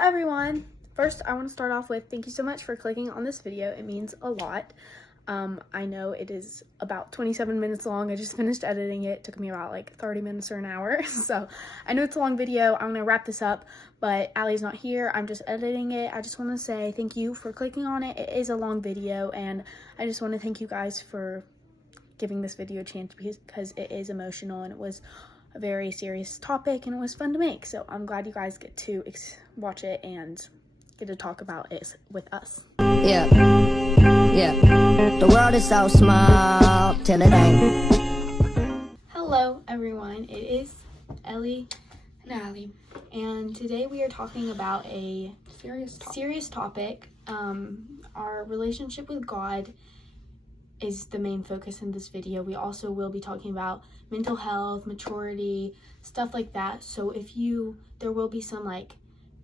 everyone. First, I want to start off with thank you so much for clicking on this video. It means a lot. I know it is about 27 minutes long. I just finished editing it. It took me about like 30 minutes or an hour. So I know it's a long video. I'm going to wrap this up, but Allie's not here. I'm just editing it. I just want to say thank you for clicking on it. It is a long video, and I just want to thank you guys for giving this video a chance because it is emotional and it was a very serious topic and it was fun to make. So I'm glad you guys get to watch it and get to talk about it with us. Yeah. The world is so small till it ain't. Hello everyone, it is Ellie and Allie, and today we are talking about a serious topic. Our relationship with God is the main focus in this video. We also will be talking about mental health, maturity, stuff like that. So there will be some like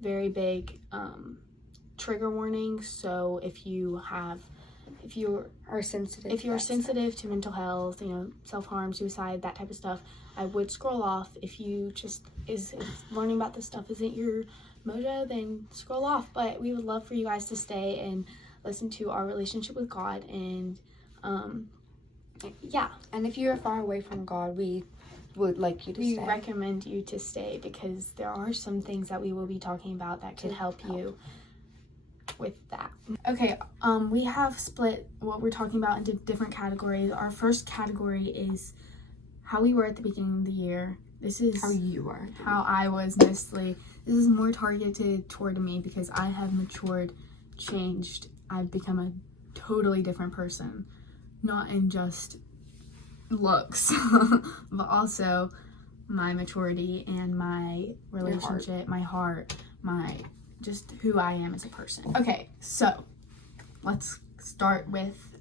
very big trigger warnings. So if you are sensitive to mental health, self-harm, suicide, that type of stuff, I would scroll off. If you just if learning about this stuff isn't your mojo, then scroll off. But we would love for you guys to stay and listen to our relationship with God, and and if you're far away from God, we would like you to stay. We recommend you to stay because there are some things that we will be talking about that could help you with that. Okay, we have split what we're talking about into different categories. Our first category is how we were at the beginning of the year. This is how you were. How I was mostly. This is more targeted toward me because I have matured, changed. I've become a totally different person. Not in just looks, but also my maturity and my relationship, my heart, my just who I am as a person. Okay, so let's start with,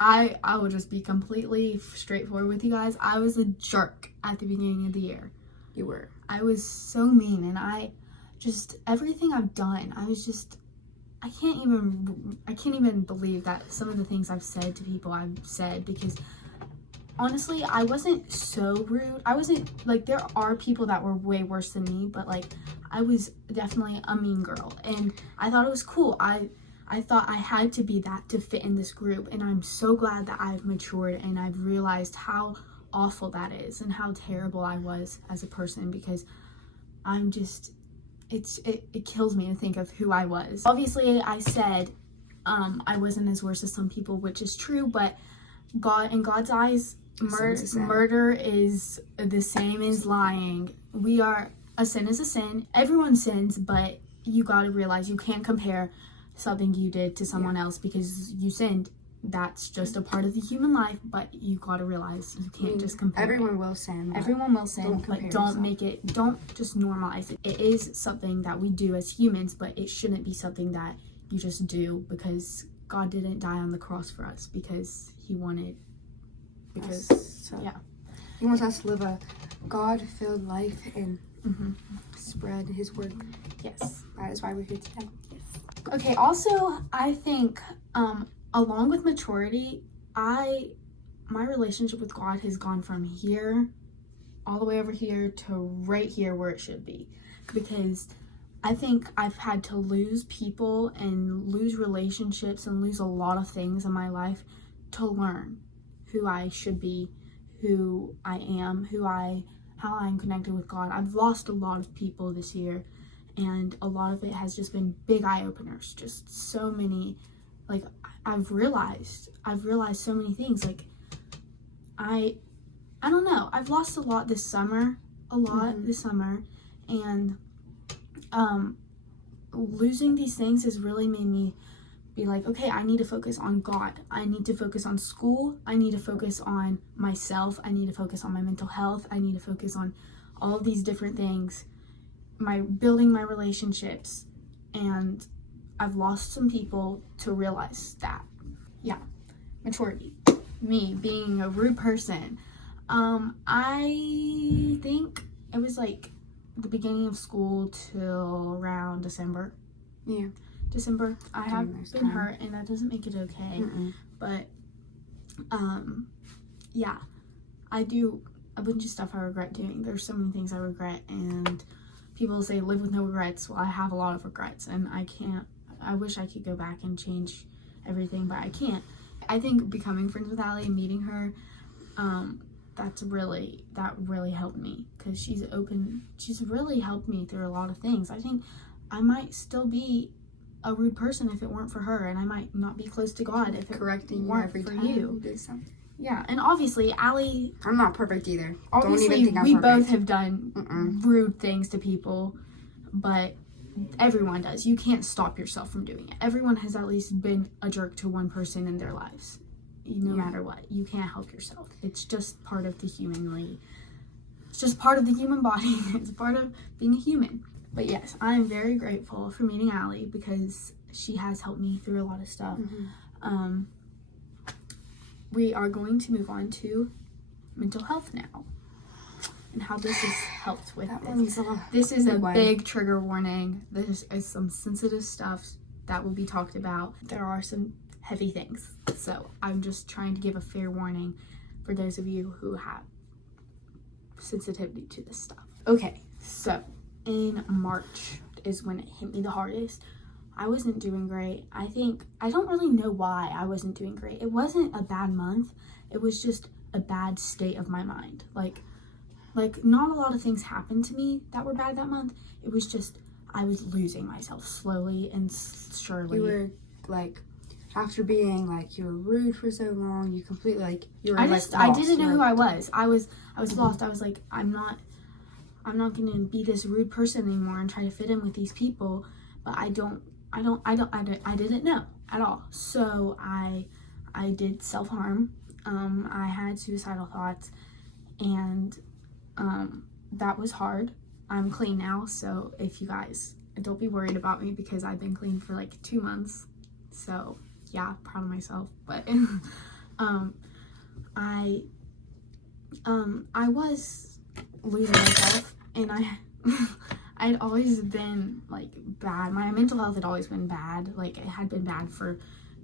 I will just be completely straightforward with you guys. I was a jerk at the beginning of the year. You were. I was so mean, and everything I've done, I can't even believe that some of the things I've said to people I've said, because honestly, I wasn't so rude. I wasn't, like, there are people that were way worse than me, but like, I was definitely a mean girl, and I thought it was cool. I thought I had to be that to fit in this group, and I'm so glad that I've matured and I've realized how awful that is and how terrible I was as a person, because I'm just, it kills me to think of who I was. Obviously, I said I wasn't as worse as some people, which is true, but in God's eyes, murder is the same as lying. A sin is a sin. Everyone sins, but you gotta realize you can't compare something you did to someone else because you sinned. That's just a part of the human life, but you gotta realize you can't just compare. Everyone will sin. Everyone will sin, but don't just normalize it. It is something that we do as humans, but it shouldn't be something that you just do because God didn't die on the cross for us because he wanted, He wants us to live a God-filled life and spread his word. Yes. That is why we're here today. Yes. Okay, also, I think, along with maturity, my relationship with God has gone from here all the way over here to right here where it should be, because I think I've had to lose people and lose relationships and lose a lot of things in my life to learn who I should be, who I am, how I'm connected with God. I've lost a lot of people this year, and a lot of it has just been big eye-openers. Just so many, like, I've realized so many things. Like, I don't know. I've lost a lot this summer, and losing these things has really made me be like, okay, I need to focus on God. I need to focus on school. I need to focus on myself. I need to focus on my mental health. I need to focus on all of these different things, building my relationships, and I've lost some people to realize that. Yeah, maturity. Me being a rude person. I think it was like the beginning of school till around December. Yeah. December. I have been hurt, and that doesn't make it okay. But I do a bunch of stuff I regret doing. There's so many things I regret, and people say live with no regrets. Well, I have a lot of regrets, and I wish I could go back and change everything, but I can't. I think becoming friends with Ellie and meeting her, that really helped me, because she's really helped me through a lot of things. I think I might still be a rude person if it weren't for her, and I might not be close to God if it weren't for you. Yeah, and obviously, Ellie... I'm not perfect either. Obviously, Don't even think I'm we perfect. both have done rude things to people, but everyone does. You can't stop yourself from doing it. Everyone has at least been a jerk to one person in their lives, no matter what. You can't help yourself. It's just part of the human body. It's part of being a human. But yes, I'm very grateful for meeting Ellie, because she has helped me through a lot of stuff. We are going to move on to mental health now, and how this has helped with this. This is a big trigger warning. There is some sensitive stuff that will be talked about. There are some heavy things, so I'm just trying to give a fair warning for those of you who have sensitivity to this stuff. Okay, so in March is when it hit me the hardest. I wasn't doing great. I don't really know why I wasn't doing great. It wasn't a bad month. It was just a bad state of my mind. Like not a lot of things happened to me that were bad that month. It was just, I was losing myself slowly and surely. You were like, after being like, you were rude for so long, you completely I didn't know who I was. I was lost. I was like, I'm not gonna be this rude person anymore and try to fit in with these people. But I didn't know at all. So I did self-harm. I had suicidal thoughts, and that was hard. I'm clean now, so if you guys, don't be worried about me, because I've been clean for like 2 months. So yeah, proud of myself. But I was losing myself, and I'd always been like bad. My mental health had always been bad. Like, it had been bad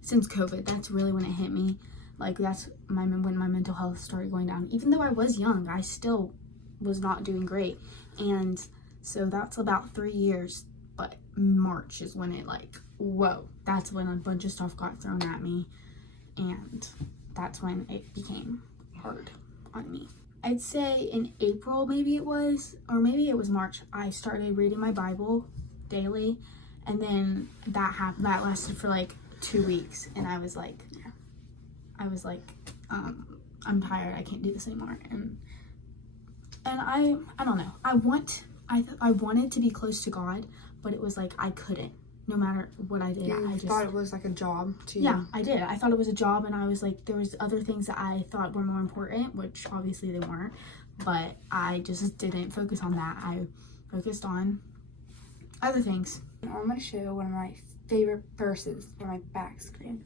since COVID. That's really when it hit me. Like, that's when my mental health started going down. Even though I was young, I still was not doing great. And so that's about 3 years. But March is when it whoa, that's when a bunch of stuff got thrown at me. And that's when it became hard on me. I'd say in April, maybe it was, or maybe it was March, I started reading my Bible daily, and then that lasted for like 2 weeks, and I was like, I'm tired, I can't do this anymore, and I don't know, I wanted to be close to God, but it was like, I couldn't. No matter what I did, I just thought it was like a job too. Yeah, I did. I thought it was a job, and I was like, there was other things that I thought were more important, which obviously they weren't, but I just didn't focus on that. I focused on other things. I'm going to show one of my favorite verses on my back screen.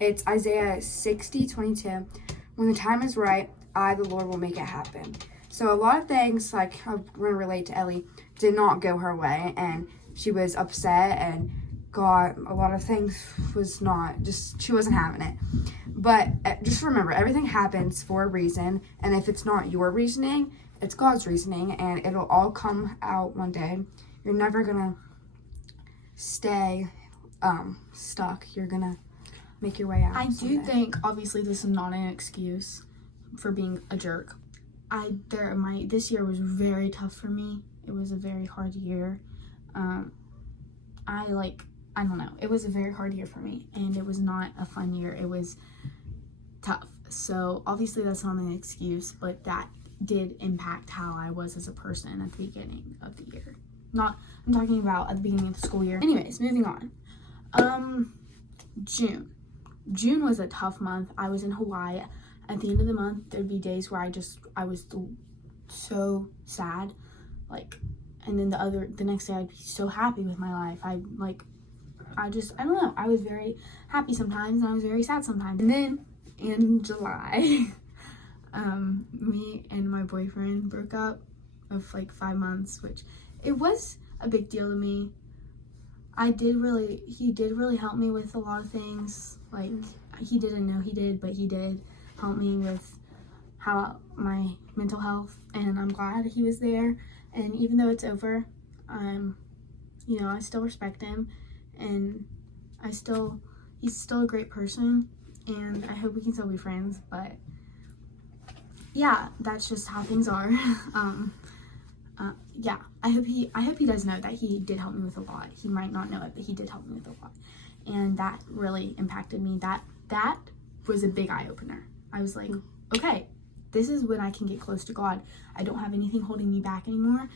It's Isaiah 60:22. When the time is right, I, the Lord, will make it happen. So a lot of things, like I'm going to relate to Ellie, did not go her way, and she was upset and got a lot of things she wasn't having it. But just remember, everything happens for a reason, and if it's not your reasoning, it's God's reasoning, and it'll all come out one day. You're never gonna stay stuck. You're gonna make your way out. I do think, obviously, this is not an excuse for being a jerk. This year was very tough for me. It was a very hard year. I don't know. It was a very hard year for me, and it was not a fun year. It was tough. So obviously that's not an excuse, but that did impact how I was as a person at the beginning of the year. I'm talking about at the beginning of the school year. Anyways, moving on. June. June was a tough month. I was in Hawaii. At the end of the month, there'd be days where I was so sad, and then the next day I'd be so happy with my life. I don't know. I was very happy sometimes, and I was very sad sometimes. And then in July, me and my boyfriend broke up of 5 months, which it was a big deal to me. He did really help me with a lot of things. He didn't know he did, but he did help me with my mental health, and I'm glad he was there. And even though it's over, I still respect him, and he's still a great person, and I hope we can still be friends. But yeah, that's just how things are. Yeah, I hope he does know that he did help me with a lot. He might not know it, but he did help me with a lot, and that really impacted me. That was a big eye-opener. I was like, okay, this is when I can get close to God. I don't have anything holding me back anymore.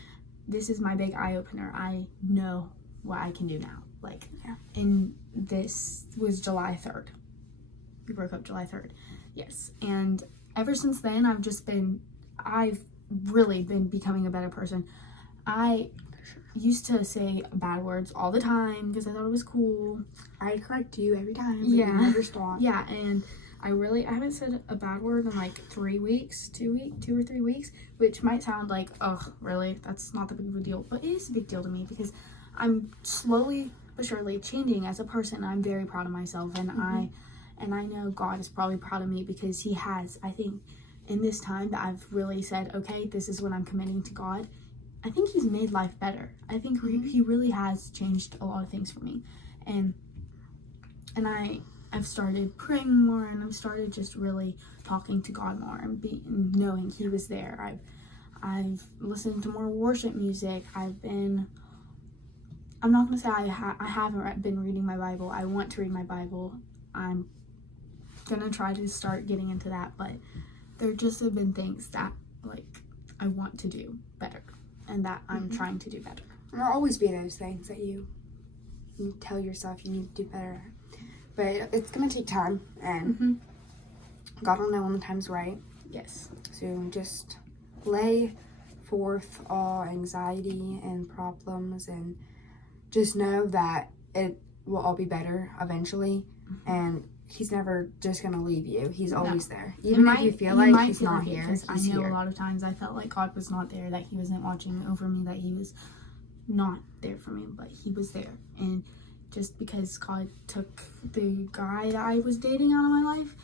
This is my big eye-opener. I know what I can do now. Like, yeah. And this was July 3rd. We broke up July 3rd. Yes. And ever since then, I've really been becoming a better person. I used to say bad words all the time because I thought it was cool. I'd correct you every time, but yeah. you never stop. Yeah, and I haven't said a bad word in like 3 weeks, 2 or 3 weeks, which might sound like, oh, really? That's not that big of a deal. But it is a big deal to me because I'm slowly but surely changing as a person. I'm very proud of myself, and I know God is probably proud of me because he has. I think in this time that I've really said, okay, this is when I'm committing to God, I think he's made life better. I think he really has changed a lot of things for me. And I've started praying more, and I've started just really talking to God more and knowing he was there. I've listened to more worship music. I'm not going to say I haven't been reading my Bible. I want to read my Bible. I'm going to try to start getting into that, but there just have been things that, like, I want to do better and that I'm trying to do better. And there'll always be those things that you tell yourself you need to do better. But it's going to take time, and God will know when the time's right. Yes. So just lay forth all anxiety and problems, and just know that it will all be better eventually. And he's never just going to leave you. He's always there. Even if you feel like he's not here, because I know here. a lot of times I felt like God was not there, that he wasn't watching over me, that he was not there for me, but he was there. And just because God took the guy that I was dating out of my life,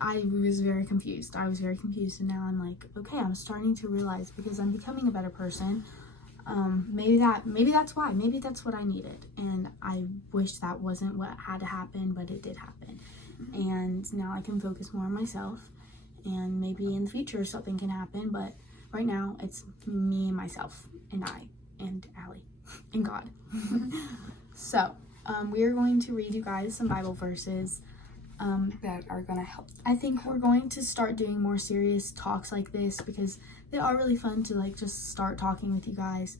I was very confused. And now I'm like, okay, I'm starting to realize, because I'm becoming a better person. Maybe that's why. Maybe that's what I needed. And I wish that wasn't what had to happen, but it did happen. And now I can focus more on myself. And maybe in the future something can happen, but right now it's me and myself and I and Allie and God. So, we are going to read you guys some Bible verses that are going to help. I think we're going to start doing more serious talks like this because they are really fun to, like, just start talking with you guys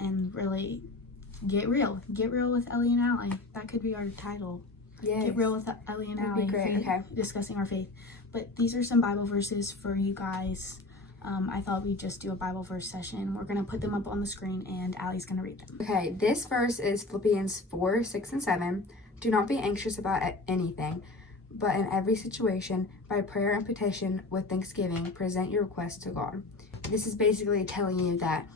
and really get real. Get real with Ellie and Allie. That could be our title. Yes. Get real with Ellie and Allie. That'd be great. Okay. Discussing our faith. But these are some Bible verses for you guys. I thought we'd just do a Bible verse session. We're going to put them up on the screen, and Allie's going to read them. Okay, this verse is Philippians 4, 6, and 7. Do not be anxious about anything, but in every situation, by prayer and petition with thanksgiving, present your requests to God. This is basically telling you that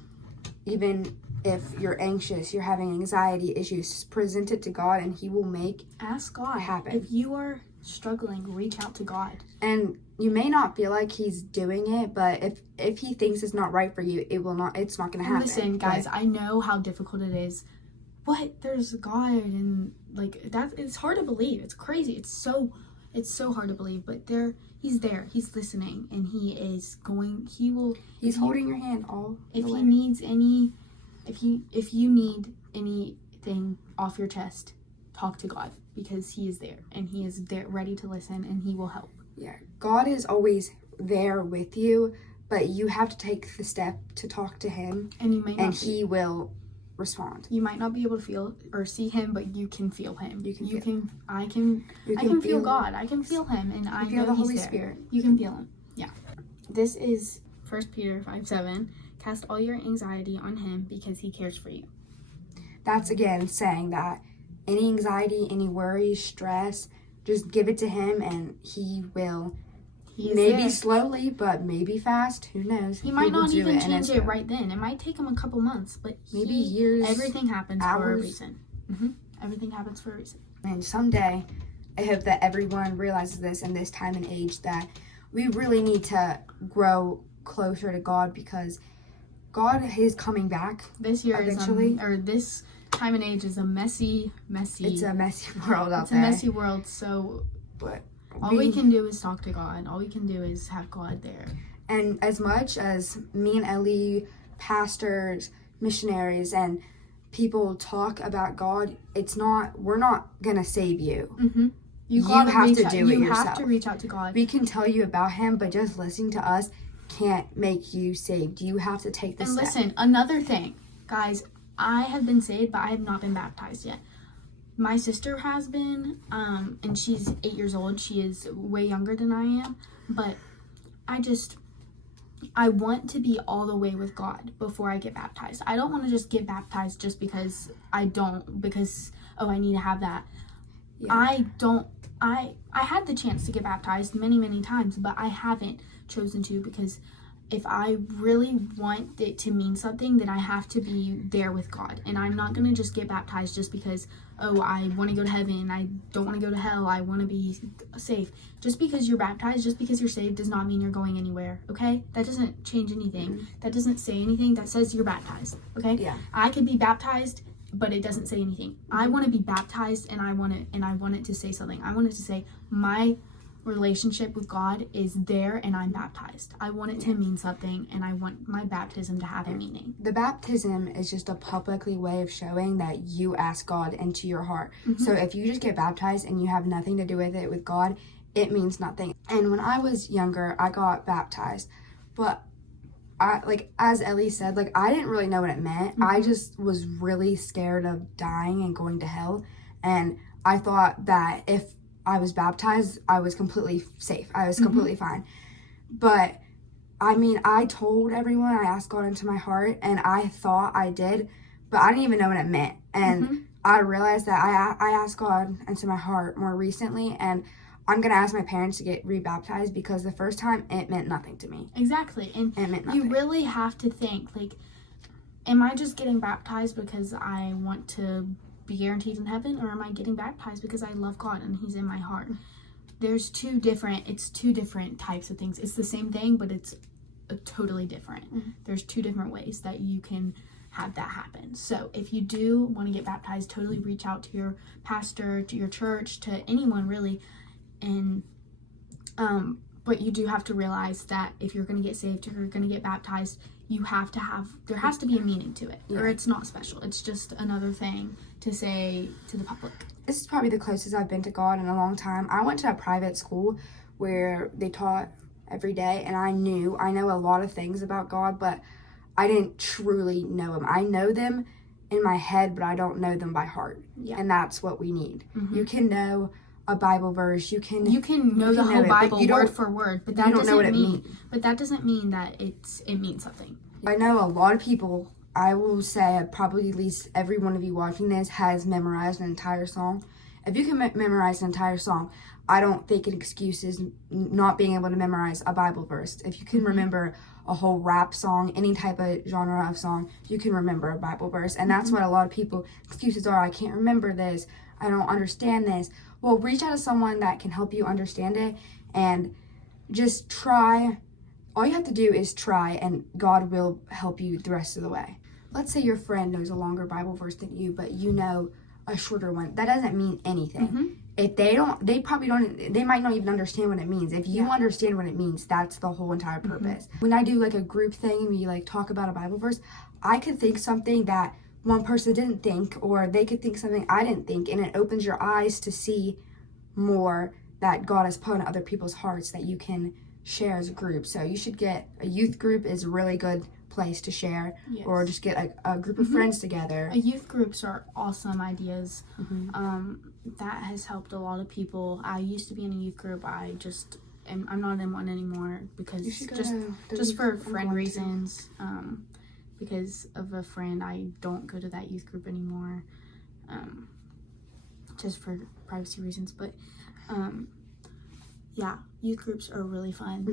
even if you're anxious, you're having anxiety issues, just present it to God, and he will make Ask God. it happen. If you are struggling, reach out to God. And you may not feel like he's doing it, but if he thinks it's not right for you, it's not going to happen. Listen, guys, I know how difficult it is, but there's God, and like that, it's hard to believe. It's crazy. It's so hard to believe, but he's there. He's listening, and he's holding your hand all if the way. He needs if you need anything off your chest, talk to God, because he is there, and he is there ready to listen, and he will help. Yeah, God is always there with you, but you have to take the step to talk to him, and he will respond. You might not be able to feel or see him, but you can feel him. I can feel God. I can feel him, and I know the he's Holy there. Spirit. You can feel him. Yeah. This is 1 Peter 5:7. Cast all your anxiety on him because he cares for you. That's again saying that any anxiety, any worry, stress, just give it to him, and he will. Maybe slowly, but maybe fast. Who knows? He might not even change it right then. It might take him a couple months, but maybe years. Everything happens for a reason. Everything happens for a reason. And someday, I hope that everyone realizes this in this time and age, that we really need to grow closer to God, because God is coming back. This year eventually. this time and age is a messy. It's a messy world out It's there. a messy world. So But all we can do is talk to God. All we can do is have God there. And as much as me and Ellie, pastors, missionaries, and people talk about God, we're not gonna save you. Mm-hmm. You have to do it yourself. You have to reach out to God. We can tell you about Him, but just listening to us can't make you saved. You have to take the And step. listen, another thing, guys, I have been saved, but I have not been baptized yet. My sister has been, and she's 8 years old. She is way younger than I am, but I want to be all the way with God before I get baptized. I don't want to just get baptized just because I need to have that. Yeah. I had the chance to get baptized many, many times, but I haven't chosen to, because if I really want it to mean something, then I have to be there with God. And I'm not going to just get baptized just because, I want to go to heaven. I don't want to go to hell. I want to be safe. Just because you're baptized, just because you're saved, does not mean you're going anywhere, okay? That doesn't change anything. Mm-hmm. That doesn't say anything. That says you're baptized, okay? Yeah. I could be baptized, but it doesn't say anything. Mm-hmm. I want to be baptized, and I want it to say something. I want it to say my relationship with God is there and I'm baptized. I want it to mean something, and I want my baptism to have a meaning. The baptism is just a publicly way of showing that you ask God into your heart. Mm-hmm. So if you just get baptized and you have nothing to do with it with God, it means nothing. And when I was younger, I got baptized, but as Ellie said, I didn't really know what it meant. Mm-hmm. I just was really scared of dying and going to hell, and I thought that if I was baptized, I was completely safe. I was completely fine. But, I told everyone, I asked God into my heart, and I thought I did, but I didn't even know what it meant. And I realized that I asked God into my heart more recently, and I'm going to ask my parents to get rebaptized, because the first time, it meant nothing to me. Exactly. And it meant nothing. You really have to think, am I just getting baptized because I want to be guaranteed in heaven, or am I getting baptized because I love God and He's in my heart? There's two different types of things. It's the same thing, but it's totally different. Mm-hmm. There's two different ways that you can have that happen. So if you do want to get baptized, totally reach out to your pastor, to your church, to anyone really. And but you do have to realize that if you're going to get saved, if you're going to get baptized, there has to be a meaning to it, or it's not special. It's just another thing to say to the public. This is probably the closest I've been to God in a long time. I went to a private school where they taught every day, and I know a lot of things about God, but I didn't truly know Him. I know them in my head, but I don't know them by heart. Yeah. And that's what we need. Mm-hmm. You can know a Bible verse. You can know the whole Bible word for word, but that doesn't mean that it means something. I know a lot of people, I will say probably at least every one of you watching this has memorized an entire song. If you can memorize an entire song, I don't think an excuse is not being able to memorize a Bible verse. If you can remember a whole rap song, any type of genre of song, you can remember a Bible verse. And that's what a lot of people excuses are. I can't remember this. I don't understand this. Well, reach out to someone that can help you understand it, and just try. All you have to do is try, and God will help you the rest of the way. Let's say your friend knows a longer Bible verse than you, but you know a shorter one. That doesn't mean anything. Mm-hmm. If they might not even understand what it means. If you understand what it means, that's the whole entire purpose. Mm-hmm. When I do a group thing and we talk about a Bible verse, I could think something that one person didn't think, or they could think something I didn't think, and it opens your eyes to see more that God has put in other people's hearts that you can share as a group. So you should get a youth group is a really good place to share, or just get a group of friends together. Youth groups are awesome ideas. That has helped a lot of people. I used to be in a youth group. I'm not in one anymore because just for friend reasons. Because of a friend, I don't go to that youth group anymore, just for privacy reasons. But youth groups are really fun.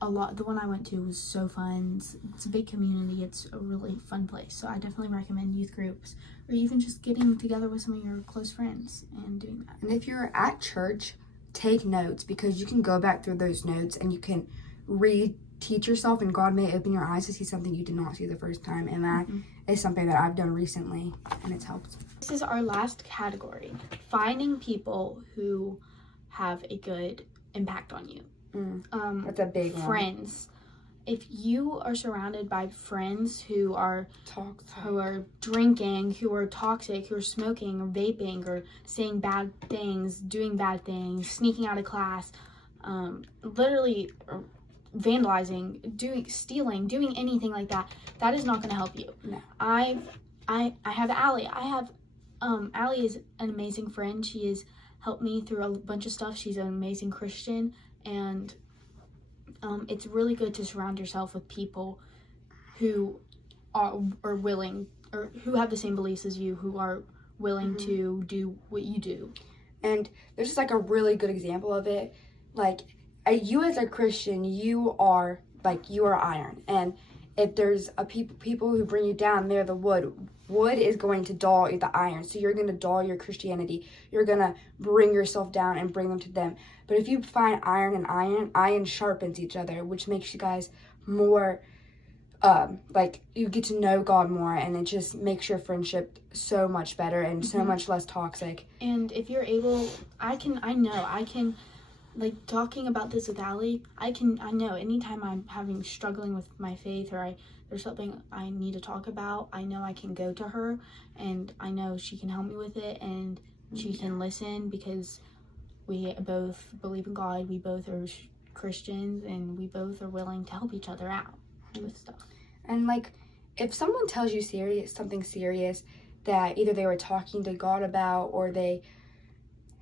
The one I went to was so fun. It's a big community. It's a really fun place. So I definitely recommend youth groups, or even just getting together with some of your close friends and doing that. And if you're at church, take notes, because you can go back through those notes and you can read teach yourself, and God may open your eyes to see something you did not see the first time. And that is something that I've done recently, and it's helped. This is our last category: finding people who have a good impact on you. That's a big one. Friends. If you are surrounded by friends who are drinking, who are toxic, who are smoking or vaping or saying bad things, doing bad things, sneaking out of class, literally vandalizing, stealing, doing anything like that, that is not going to help you. No. I have Allie. Allie is an amazing friend. She has helped me through a bunch of stuff. She's an amazing Christian, and it's really good to surround yourself with people who are willing, or who have the same beliefs as you, who are willing to do what you do. And there's just like a really good example of it. Like, you as a Christian, you are iron, and if there's people who bring you down, they're the wood. Wood is going to dull the iron, so you're going to dull your Christianity. You're going to bring yourself down and bring them to them. But if you find iron and iron sharpens each other, which makes you guys more, you get to know God more, and it just makes your friendship so much better and so much less toxic. And if you're able, I can, like, talking about this with Allie, I know anytime I'm struggling with my faith, or there's something I need to talk about, I know I can go to her, and I know she can help me with it, and she can listen, because we both believe in God, we both are Christians, and we both are willing to help each other out with stuff. And, like, if someone tells you something serious that either they were talking to God about, or they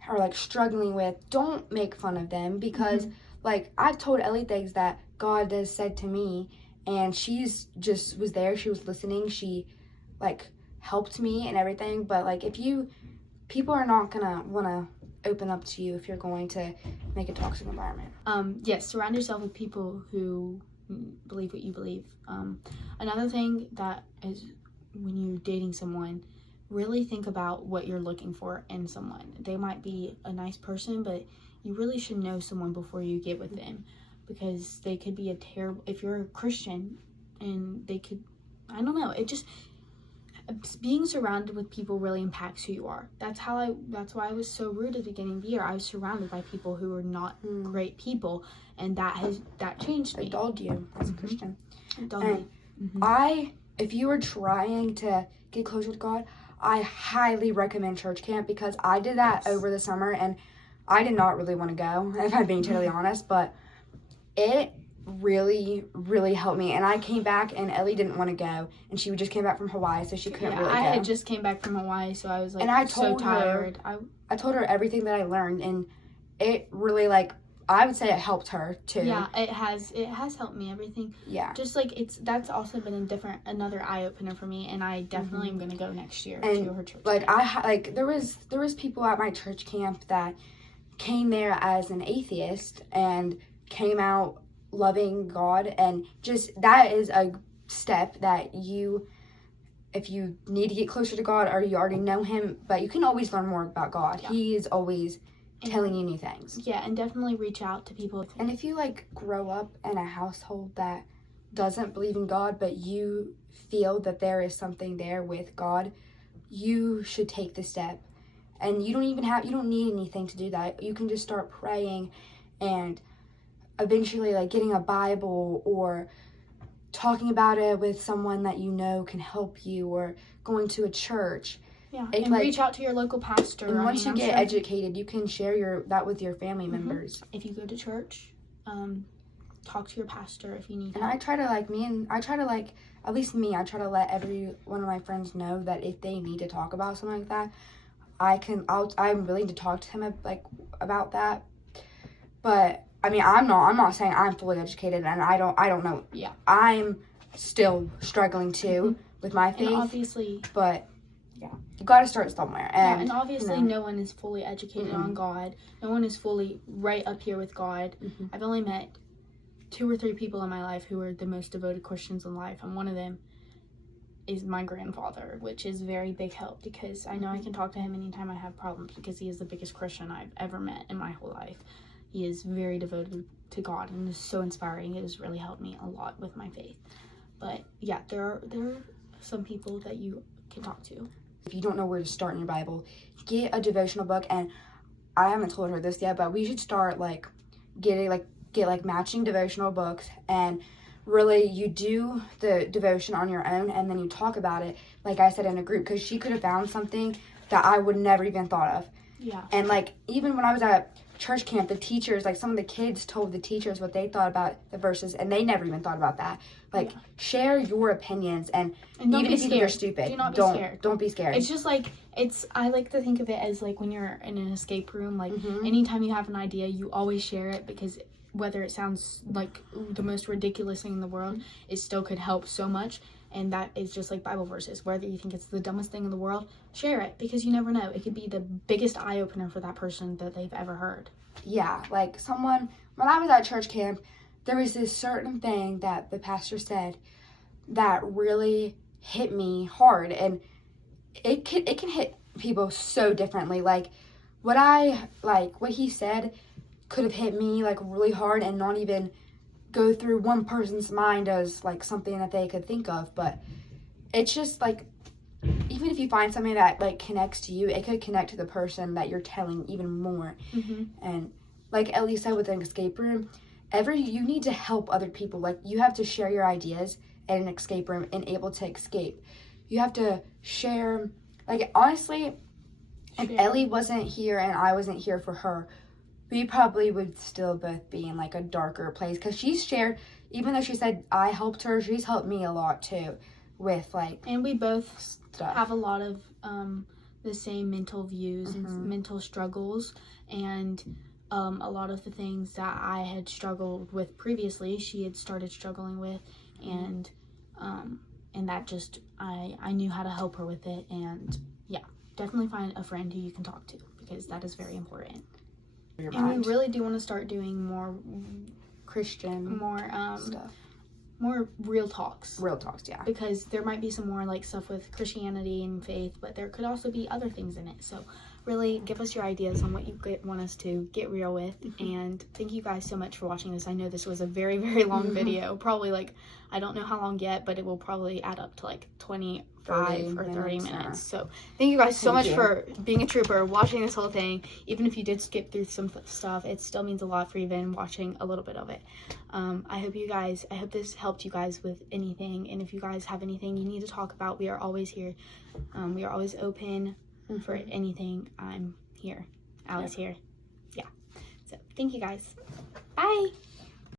are, like, struggling with, don't make fun of them, because like, I've told Ellie things that God has said to me, and she's just was there, she was listening, she, like, helped me and everything. But, like, people are not gonna want to open up to you if you're going to make a toxic environment. Yes, surround yourself with people who believe what you believe. Another thing that is, when you're dating someone, really think about what you're looking for in someone. They might be a nice person, but you really should know someone before you get with them, because they could be if you're a Christian, and they could, I don't know, being surrounded with people really impacts who you are. That's why I was so rude at the beginning of the year. I was surrounded by people who were not great people, and that changed me. It dulled you as a Christian. It dulled me. If you are trying to get closer with God, I highly recommend church camp, because I did that over the summer, and I did not really want to go, if I'm being totally honest, but it really, really helped me. And I came back, and Ellie didn't want to go, and she just came back from Hawaii, so she couldn't really go. I had just came back from Hawaii, so I was like, and I so tired. I told her everything that I learned, and it really, like, I would say it helped her too. Yeah, it has helped me, everything. Yeah. Just like that's also been another eye opener for me, and I definitely am gonna go next year to her church. Like, there was people at my church camp that came there as an atheist and came out loving God, and just that is a step that if you need to get closer to God, or you already know him, but you can always learn more about God. Yeah. He is always telling you new things. Yeah, and definitely reach out to people. And if you, like, grow up in a household that doesn't believe in God, but you feel that there is something there with God, you should take the step. And you don't need anything to do that. You can just start praying, and eventually, like, getting a Bible, or talking about it with someone that you know can help you, or going to a church. Yeah, and reach out to your local pastor. And once you get educated, you can share that with your family members. If you go to church, talk to your pastor if you need And help. I try to at least me, I try to let every one of my friends know that if they need to talk about something like that, I'm willing to talk to him, like, about that. But I mean, I'm not saying I'm fully educated, and I don't know. Yeah. I'm still struggling too with my faith. And obviously, but yeah, you got to start somewhere. And obviously, no one is fully educated on God. No one is fully right up here with God. I've only met 2 or 3 people in my life who are the most devoted Christians in life, and one of them is my grandfather, which is very big help, because I know I can talk to him anytime I have problems, because he is the biggest Christian I've ever met in my whole life. he is very devoted to God and is so inspiring. It has really helped me a lot with my faith. But yeah, there are some people that you can talk to. If you don't know where to start in your Bible, get a devotional book. And I haven't told her this yet, but we should start get matching devotional books, and really you do the devotion on your own, and then you talk about it, like I said, in a group, because she could have found something that I would never even thought of. Yeah. And like even when I was at church camp, the teachers, like some of the kids told the teachers what they thought about the verses, and they never even thought about that. Like, share your opinions, and even if you think you're stupid, do not be scared. Don't be scared. It's just like, I like to think of it as like when you're in an escape room, like anytime you have an idea, you always share it, because whether it sounds like the most ridiculous thing in the world, it still could help so much. And that is just like Bible verses. Whether you think it's the dumbest thing in the world, share it, because you never know. It could be the biggest eye-opener for that person that they've ever heard. Yeah, like when I was at church camp, there was this certain thing that the pastor said that really hit me hard, and it can hit people so differently. Like what he said could have hit me like really hard and not even go through one person's mind as like something that they could think of. But it's just like, even if you find something that like connects to you, it could connect to the person that you're telling even more. And like Ellie said with an escape room, you need to help other people. Like, you have to share your ideas in an escape room and able to escape. You have to share, like, honestly, if Ellie wasn't here and I wasn't here for her, we probably would still both be in like a darker place, because she's shared, even though she said I helped her, she's helped me a lot too with like, and we both stuff. Have a lot of the same mental views and mental struggles, and a lot of the things that I had struggled with previously, she had started struggling with, and that just, I knew how to help her with it. And yeah, definitely find a friend who you can talk to, because that is very important. And we really do want to start doing more Christian, more stuff. More real talks. Real talks, yeah. Because there might be some more like stuff with Christianity and faith, but there could also be other things in it. So really give us your ideas on what you want us to get real with. And thank you guys so much for watching this. I know this was a very, very long video. Probably like, I don't know how long yet, but it will probably add up to like 25 or 30 minutes. Yeah. So thank you guys so much for being a trooper, watching this whole thing. Even if you did skip through some stuff, it still means a lot for even watching a little bit of it. I hope this helped you guys with anything. And if you guys have anything you need to talk about, we are always here. We are always open for anything. I'm here. Allie's here. Yeah. So thank you guys. Bye.